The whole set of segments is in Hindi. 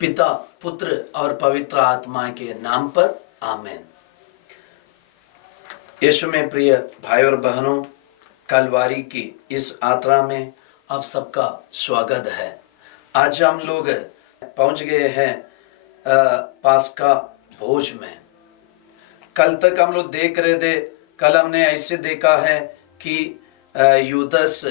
पिता, पुत्र और पवित्र आत्मा के नाम पर आमीन। यीशु में प्रिय भाई और बहनों, कलवारी की इस यात्रा में आप सबका स्वागत है। आज हम लोग पहुंच गए हैं पास्का भोज में। कल तक हम लोग देख रहे थे, कल हमने ऐसे देखा है कि यूदस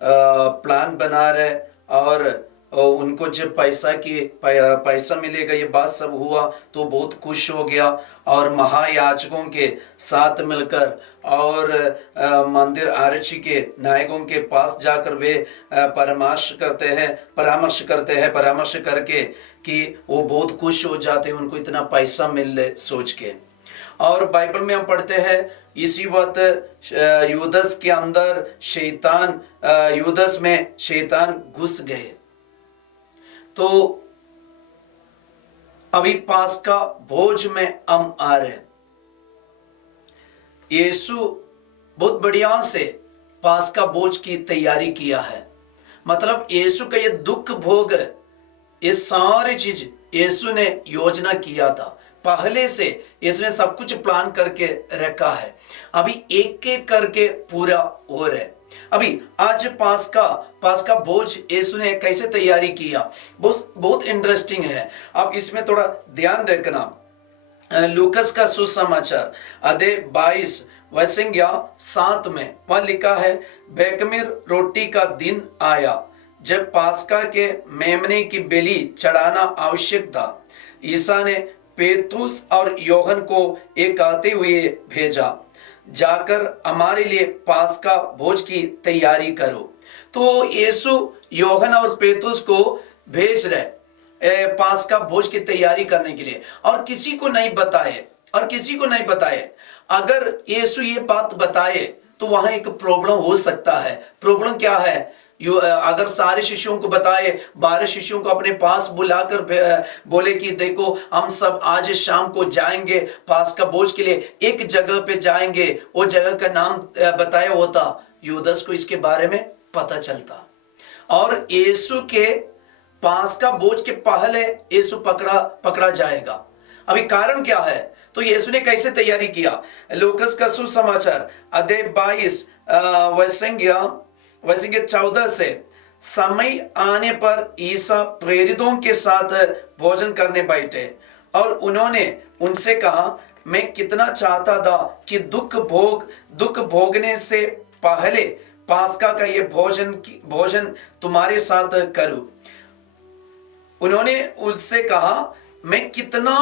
प्लान बना रहे और उनको जब पैसा मिलेगा ये बात सब हुआ तो बहुत खुश हो गया और महायाजकों के साथ मिलकर और मंदिर आरक्षी के नायकों के पास जाकर वे परामर्श करके कि वो बहुत खुश हो जाते हैं, उनको इतना पैसा मिल सोच के। और बाइबल में हम पढ़ते हैं इसी वक्त यूदस के अंदर यूदस में शैतान घुस गए। तो अभी पास्का भोज में हम आ रहे हैं। यीशु बहुत बढ़िया से पास्का भोज की तैयारी किया है। मतलब यीशु का ये दुख भोग, ये सारी चीज यीशु ने योजना किया था पहले से। यीशु ने सब कुछ प्लान करके रखा है, अभी एक एक करके पूरा हो रहा है। अभी आज पास्का भोज यीशु ने कैसे तैयारी किया, बहुत इंटरेस्टिंग है। अब इसमें थोड़ा ध्यान रखना। लूकस का सुसमाचार अध्याय 22 वसंज्ञा 7 में वहां लिखा है, बेखमीर रोटी का दिन आया जब पास्का के मेमने की बलि चढ़ाना आवश्यक था। ईसा ने पेतुस और योहन को एक आते हुए भेजा, जाकर हमारे लिए पास्का भोज की तैयारी करो। तो यीशु योहन और पेतुस को भेज रहे पास्का भोज की तैयारी करने के लिए, और किसी को नहीं बताए। अगर यीशु ये बात बताए तो वहां एक प्रॉब्लम हो सकता है। प्रॉब्लम क्या है? अगर सारे शिष्यों को बताए, 12 शिष्यों को अपने पास बुलाकर बोले कि देखो हम सब आज शाम को जाएंगे पास्का भोज के लिए, एक जगह पे जाएंगे, वो जगह का नाम बताया होता, यूदस को इसके बारे में पता चलता और यीशु के पास्का भोज के पहले यीशु पकड़ा जाएगा। अभी कारण क्या है? तो यीशु ने कैसे तैयारी किया? लूकस का सुसमाचार अध्याय 22 वसंज्ञा 14 से, समय आने पर ईसा प्रेरितों के साथ भोजन करने बैठे और उन्होंने उनसे कहा, मैं कितना चाहता था कि दुख भोगने से पहले पास्का का ये भोजन तुम्हारे साथ करूं। उन्होंने उससे कहा, मैं कितना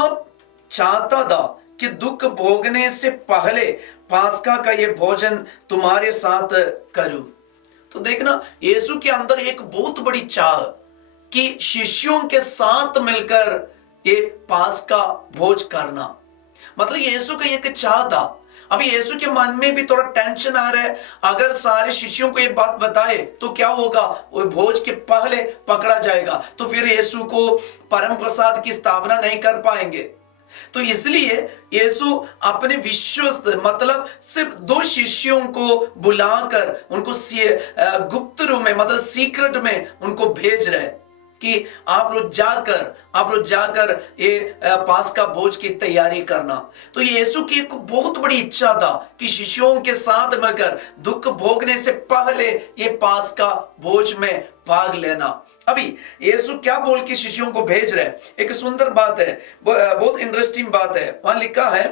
चाहता था कि दुख भोगने से पहले पास्का का ये भोजन तुम्हारे साथ करूं। तो देखना, यीशु के अंदर एक बहुत बड़ी चाह कि शिष्यों के साथ मिलकर ये पास्का भोज करना। मतलब यीशु का एक चाह था। अभी यीशु के मन में भी थोड़ा टेंशन आ रहा है, अगर सारे शिष्यों को ये बात बताए तो क्या होगा, वो भोज के पहले पकड़ा जाएगा तो फिर यीशु को परम प्रसाद की स्थापना नहीं कर पाएंगे। तो इसलिए यीशु अपने विश्वस्त, मतलब सिर्फ 2 शिष्यों को बुलाकर उनको गुप्त रूप में, मतलब सीक्रेट में उनको भेज रहे कि आप लोग जाकर ये पास्का भोज की तैयारी करना। तो यीशु की एक बहुत बड़ी इच्छा था कि शिष्यों के साथ मिलकर दुख भोगने से पहले ये पास्का भोज में भाग लेना। अभी यीशु क्या बोल के शिष्यों को भेज रहे? एक सुंदर बात है, बहुत इंटरेस्टिंग बात है। वहां लिखा है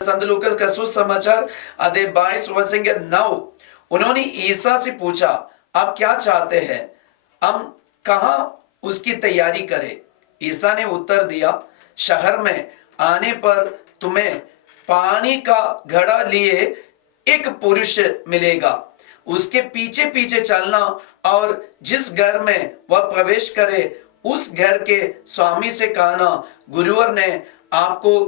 संत लूका का सुसमाचार अध्याय 22 वसंज्ञा 9, उन्होंने ईसा से पूछा, आप क्या चाहते हैं, हम कहां उसकी तैयारी करें? ईसा ने उत्तर दिया, शहर में आने पर तुम्हें पानी का घड़ा लिए एक पुरुष मिलेगा, उसके पीछे पीछे चलना और जिस घर में वह प्रवेश करे उस घर के स्वामी से कहना, गुरुवर ने आपको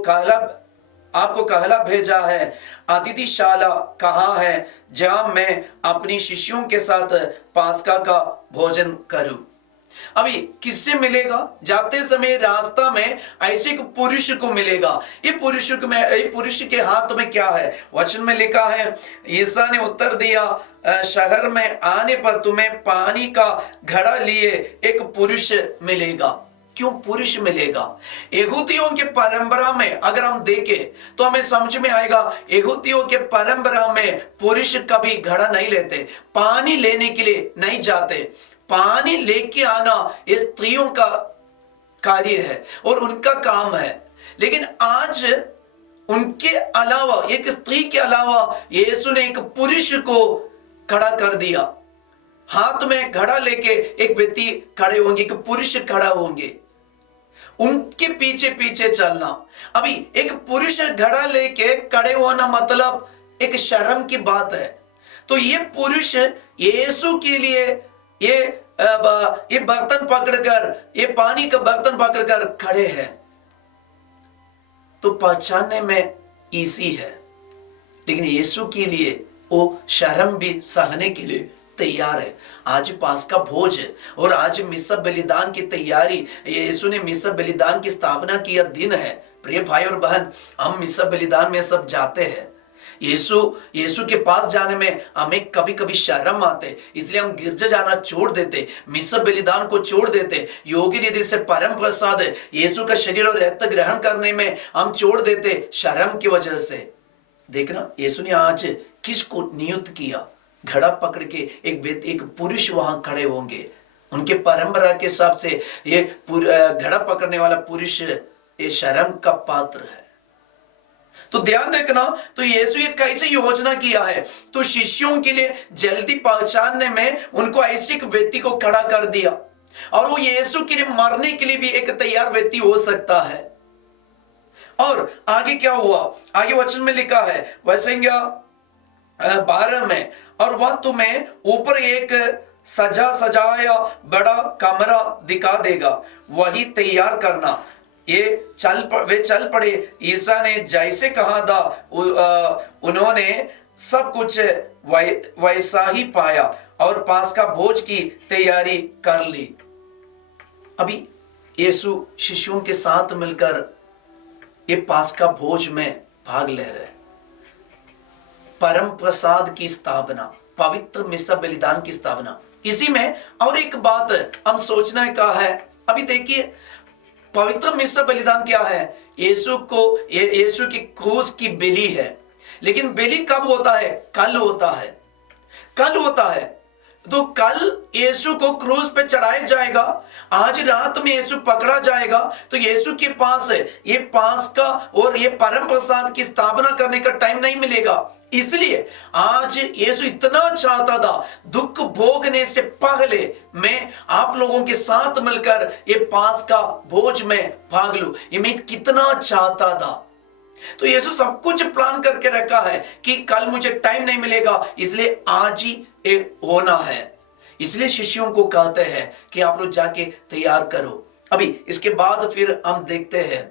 कहला भेजा है, अतिथिशाला कहाँ है जहां मैं अपनी शिष्यों के साथ पास्का का भोजन करूं। अभी किससे मिलेगा? जाते समय रास्ता में ऐसे एक पुरुष को मिलेगा। ये पुरुष के हाथ में क्या है? वचन में लिखा है, ईसा ने उत्तर दिया, शहर में आने पर तुम्हें पानी का घड़ा लिए एक पुरुष मिलेगा। क्यों पुरुष मिलेगा? यहूदियों के परंपरा में अगर हम देखें तो हमें समझ में आएगा, यहूदियों के परंपरा में पुरुष कभी घड़ा नहीं लेते, पानी लेने के लिए नहीं जाते। पानी लेके आना ये स्त्रियों का कार्य है और उनका काम है। लेकिन आज उनके अलावा, एक स्त्री के अलावा यीशु ने एक पुरुष को खड़ा कर दिया। हाथ में घड़ा लेके एक व्यक्ति खड़े होंगे, एक पुरुष खड़ा होंगे, उनके पीछे पीछे चलना। अभी एक पुरुष घड़ा लेके खड़े होना मतलब एक शर्म की बात है। तो ये पुरुष यीशु के लिए ये बर्तन पकड़कर, ये पानी का बर्तन पकड़कर खड़े हैं, तो पहचानने में इजी है। लेकिन यीशु के लिए वो शर्म भी सहने के लिए तैयार है। आज पास्का भोज है और आज मिस्सा बलिदान की तैयारी, यीशु ने मिस्सा बलिदान की स्थापना किया दिन है। प्रिय भाई और बहन, हम मिस्सा बलिदान में सब जाते हैं। यीशु के पास जाने में हमें कभी कभी शर्म आते, इसलिए हम गिरजा जाना छोड़ देते, मिस्सा बलिदान को छोड़ देते, योगी रीति से परम प्रसाद यीशु का शरीर और रक्त ग्रहण करने में हम छोड़ देते शर्म की वजह से। देखना यीशु ने आज किसको नियुक्त किया? घड़ा पकड़ के एक पुरुष वहां खड़े होंगे। उनके परंपरा के हिसाब से ये घड़ा पकड़ने वाला पुरुष ये शर्म का पात्र है। तो ध्यान देखना, तो यीशु ये कैसे योजना किया है? तो शिष्यों के लिए जल्दी पहचानने में उनको ऐसे एक व्यक्ति को खड़ा कर दिया, और वो यीशु के लिए मरने के लिए भी एक तैयार व्यक्ति हो सकता है। और आगे क्या हुआ? आगे वचन में लिखा है वैसेंगा 12 में, और वह तुम्हें ऊपर एक सजाया बड़ा कमरा दिखा देगा, वही तैयार करना। वे चल पड़े। ईसा ने जैसे कहा था उन्होंने सब कुछ वैसा ही पाया और पास्का भोज की तैयारी कर ली। अभी यीशु शिष्यों के साथ मिलकर ये पास्का भोज में भाग ले रहे। परम प्रसाद की स्थापना, पवित्र मिस्सा बलिदान की स्थापना। इसी में और एक बात हम सोचना का है। अभी देखिए, पवित्र मिस्सा बलिदान क्या है? यीशु की क्रूस की बलि है। लेकिन बलि कब होता है? कल होता है। कल होता है। तो कल यीशु को क्रूस पे चढ़ाया जाएगा, आज रात में यीशु पकड़ा जाएगा। तो यीशु के पास ये पास्का और ये परम प्रसाद की स्थापना करने का टाइम नहीं मिलेगा। इसलिए आज यीशु इतना चाहता था, दुख भोगने से पहले मैं आप लोगों के साथ मिलकर ये पास्का भोज में भाग लूं। ये मैं कितना चाहता था। तो यीशु सब कुछ प्लान करके रखा है कि कल मुझे टाइम नहीं मिलेगा, इसलिए आज ही होना है। इसलिए शिष्यों को कहते हैं कि आप लोग जाके तैयार करो। अभी इसके बाद फिर हम देखते हैं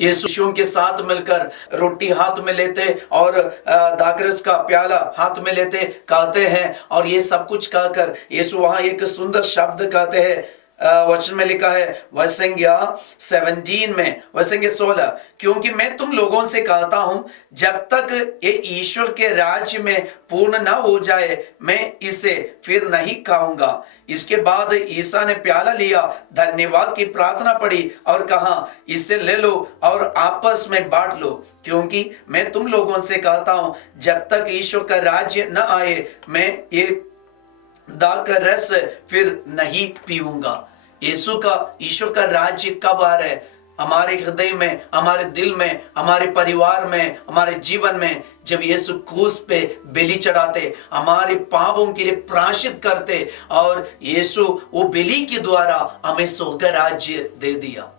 यीशु शिष्यों के साथ मिलकर रोटी हाथ में लेते और दाखरस का प्याला हाथ में लेते, कहते हैं, और ये सब कुछ कहकर यीशु वहां एक सुंदर शब्द कहते हैं। वचन में लिखा है वचनसंख्या 17 में, वचनसंख्या 16, क्योंकि मैं तुम लोगों से कहता हूं जब तक ये ईश्वर के राज्य में पूर्ण ना हो जाए मैं इसे फिर नहीं खाऊंगा। इसके बाद ईसा ने प्याला लिया, धन्यवाद की प्रार्थना पड़ी और कहा, इससे ले लो और आपस में बांट लो, क्योंकि मैं तुम लोगों से कहता हूं जब तक ईश्वर का राज्य न आए मैं ये दाख का रस फिर नहीं पीऊंगा। ईश्वर का राज्य कब आ रहा है? हमारे हृदय में, हमारे दिल में, हमारे परिवार में, हमारे जीवन में, जब यीशु क्रूस पे बलि चढ़ाते, हमारे पापों के लिए प्रायश्चित करते, और यीशु वो बलि के द्वारा हमें स्वर्ग राज्य दे दिया।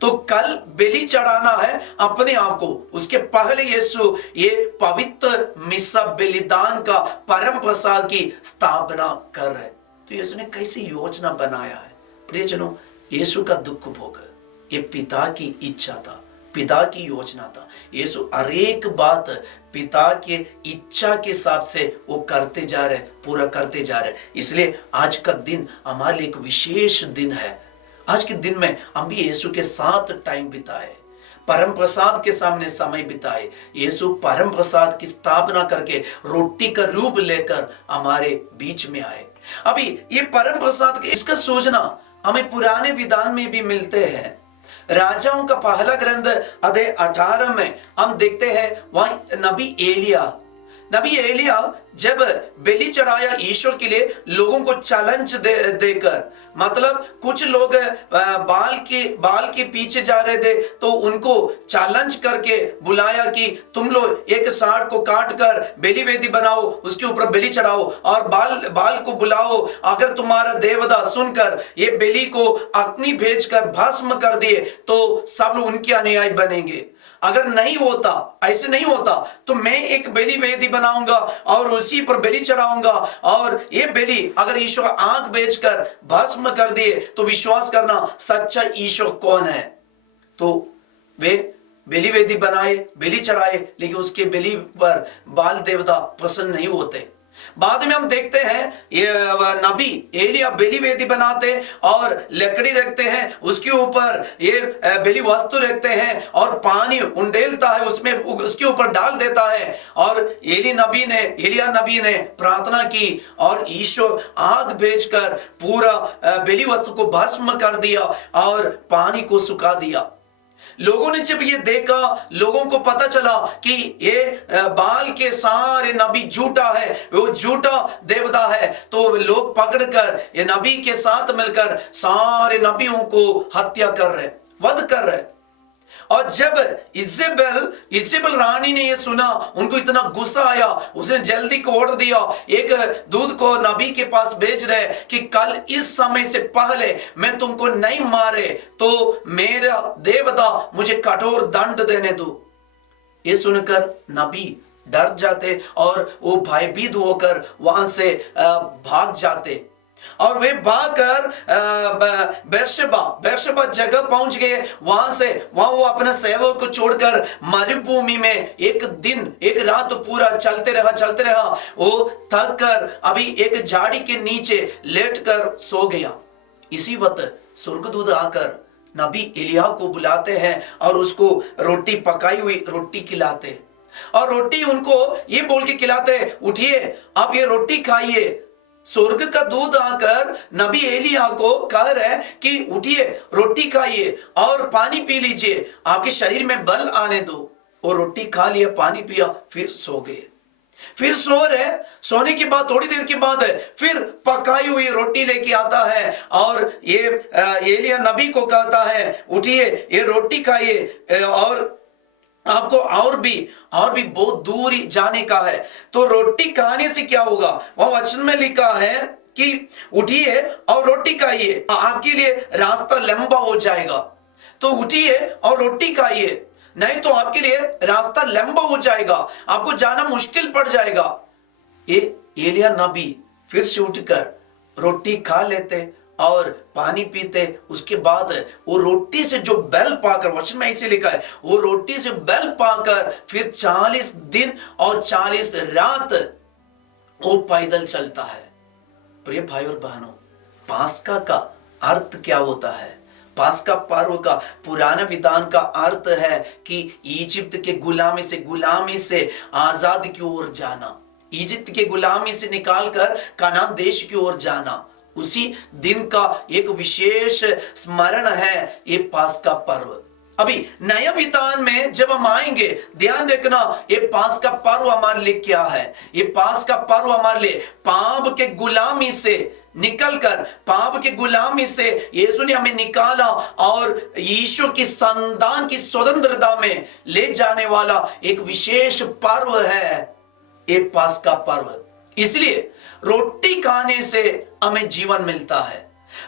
तो कल बलि चढ़ाना है अपने आप को, उसके पहले यीशु ये पवित्र मिस्सा बलिदान का परम प्रसाद की स्थापना कर रहे। तो यीशु ने कैसी योजना बनाया है? प्रियजनों, यीशु का दुख भोग ये पिता की इच्छा था, पिता की योजना था। यीशु हर एक बात पिता के इच्छा के हिसाब से वो करते जा रहे, पूरा करते जा रहे। इसलिए आज का दिन हमारे लिए एक विशेष दिन है। आज के दिन में हम भी यीशु के साथ टाइम बिताए, परम प्रसाद के सामने समय बिताए। यीशु परम प्रसाद की स्थापना करके रोटी का रूप लेकर हमारे बीच में आए। अभी ये परम प्रसाद इसका सोचना हमें पुराने विधान में भी मिलते हैं। राजाओं का पहला ग्रंथ अध्याय 18 में हम देखते हैं वहां नबी एलिया जब बलि चढ़ाया ईश्वर के लिए, लोगों को चैलेंज देकर, मतलब कुछ लोग बाल के पीछे जा रहे थे तो उनको चैलेंज करके बुलाया कि तुम लोग एक सांड को काट कर बलि वेदी बनाओ, उसके ऊपर बलि चढ़ाओ और बाल को बुलाओ, अगर तुम्हारा देवता सुनकर ये बलि को अग्नि भेजकर भस्म कर दिए तो सब लोग उनके अनुयायी बनेंगे। अगर नहीं होता, ऐसे नहीं होता, तो मैं एक बलि वेदी बनाऊंगा और उसी पर बलि चढ़ाऊंगा, और ये बलि अगर ईश्वर आंख बेचकर भस्म कर दिए तो विश्वास करना सच्चा ईश्वर कौन है। तो वे बलि वेदी बनाए, बलि चढ़ाए, लेकिन उसके बलि पर बाल देवता प्रसन्न नहीं होते। बाद में हम देखते हैं ये नबी एलिया बलि वेदी बनाते और लकड़ी रखते हैं, उसके ऊपर ये बलि वस्तु रखते हैं और पानी उंडेलता है, उसमें उसके ऊपर डाल देता है, और एलिया नबी ने प्रार्थना की और ईश्वर आग भेजकर पूरा बलि वस्तु को भस्म कर दिया और पानी को सुखा दिया। लोगों ने जब ये देखा, लोगों को पता चला कि ये बाल के सारे नबी झूठा है, वो झूठा देवता है, तो लोग पकड़कर ये नबी के साथ मिलकर सारे नबियों को हत्या कर रहे, वध कर रहे। और जब इजेबेल रानी ने ये सुना, उनको इतना गुस्सा आया, उसने जल्दी को ऑर्डर दिया, एक दूध को नबी के पास भेज रहे कि कल इस समय से पहले मैं तुमको नहीं मारे तो मेरा देवता मुझे कठोर दंड देने दो। ये सुनकर नबी डर जाते और वो भयभीत होकर वहां से भाग जाते, और वे भागकर बेर्शेबा जगह पहुंच गए। वहां वो अपने सेवक को छोड़कर मरुभूमि में एक रात पूरा चलते रहा। वो थक कर अभी एक झाड़ी के नीचे लेटकर सो गया। इसी वक्त स्वर्गदूत आकर नबी एलिया को बुलाते हैं और उसको रोटी, पकाई हुई रोटी खिलाते, और रोटी उनको ये बोल के खिलाते, उठिए आप ये रोटी खाइए। स्वर्ग का दूध आकर नबी एलिया को कह रहे कि उठिए, रोटी खाइए और पानी पी लीजिए, आपके शरीर में बल आने दो। और रोटी खा लिया, पानी पिया, फिर सो गए। फिर सो रहे, सोने के बाद थोड़ी देर के बाद फिर पकाई हुई रोटी लेके आता है और ये एलिया नबी को कहता है, उठिए ये रोटी खाइए और आपको और भी बहुत दूर जाने का है। तो रोटी खाने से क्या होगा, वह वचन में लिखा है कि उठिए और रोटी खाइए, आपके लिए रास्ता लंबा हो जाएगा। तो उठिए और रोटी खाइए, नहीं तो आपके लिए रास्ता लंबा हो जाएगा, आपको जाना मुश्किल पड़ जाएगा। ये एलिया नबी फिर से उठकर रोटी खा लेते और पानी पीते। उसके बाद वो रोटी से जो बल पाकर, वचन में ऐसे लिखा है, वो रोटी से बल पाकर फिर 40 दिन और 40 रात वो पैदल चलता है। प्रिय भाई और बहनों, पास्का का अर्थ क्या होता है? पास्का पर्व का पुराना विधान का अर्थ है कि इजिप्ट के गुलामी से आजाद की ओर जाना, इजिप्ट के गुलामी से निकालकर कनान देश की ओर जाना। उसी दिन का एक विशेष स्मरण है ये पास्का पर्व। अभी नया विधान में जब हम आएंगे, ध्यान देखना, ये पास्का पर्व हमारे लिए क्या है? ये पास्का पर्व हमारे लिए पाप के गुलामी से निकलकर, पाप के गुलामी से यीशु ने हमें निकाला और यीशु की संतान की स्वतंत्रता में ले जाने वाला एक विशेष पर्व है ये पास्का पर्व। इसलिए रोटी खाने से हमें जीवन मिलता है।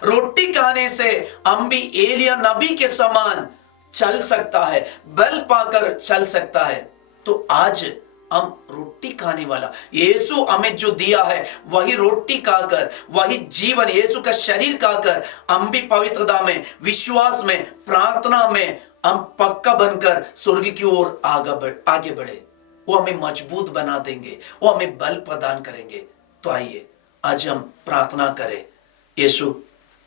रोटी खाने से हम भी एलिया नबी के समान चल सकता है, बल पाकर चल सकता है। तो आज हम रोटी खाने वाला यीशु हमें जो दिया है, वही रोटी खाकर, वही जीवन, यीशु का शरीर खाकर हम भी पवित्रता में, विश्वास में, प्रार्थना में हम पक्का बनकर स्वर्ग की ओर आगे बढ़े। वो हमें मजबूत बना देंगे, वो हमें बल प्रदान करेंगे। तो आइए आज हम प्रार्थना करें, यीशु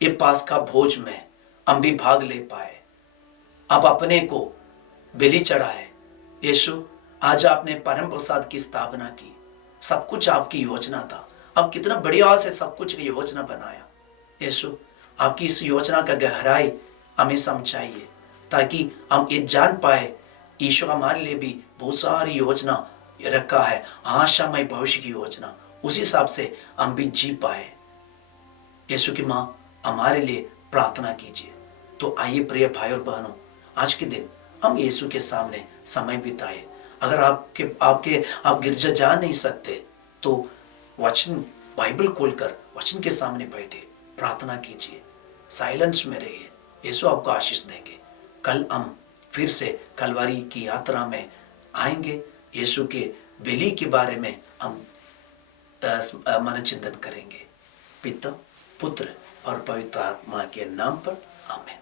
ये पास्का भोज में हम भी भाग ले पाए, आप अपने को बलि चढ़ाए। यीशु आज आपने परम प्रसाद की स्थापना की, सब कुछ आपकी योजना था, अब कितना बढ़िया से सब कुछ की योजना बनाया। यीशु आपकी इस योजना का गहराई हमें समझाइए, ताकि हम ये जान पाए ईश्वर हमारे लिए भी बहुत सारी योजना रखा है, आशामय भविष्य की योजना, उस हिसाब से हम भी जी पाए। यीशु की माँ हमारे लिए प्रार्थना कीजिए। तो आइए प्रिय भाई और बहनों, आज के दिन हम यीशु के सामने समय बिताए। अगर आप गिरजा जा नहीं सकते तो वचन बाइबल खोलकर वचन के सामने बैठे प्रार्थना कीजिए, साइलेंस में रहिए। यीशु आपको आशीष देंगे। कल हम फिर से कलवरी की यात्रा में आएंगे। यीशु के बलि के बारे में हम मन चिंतन करेंगे। पिता, पुत्र और पवित्र आत्मा के नाम पर आमीन।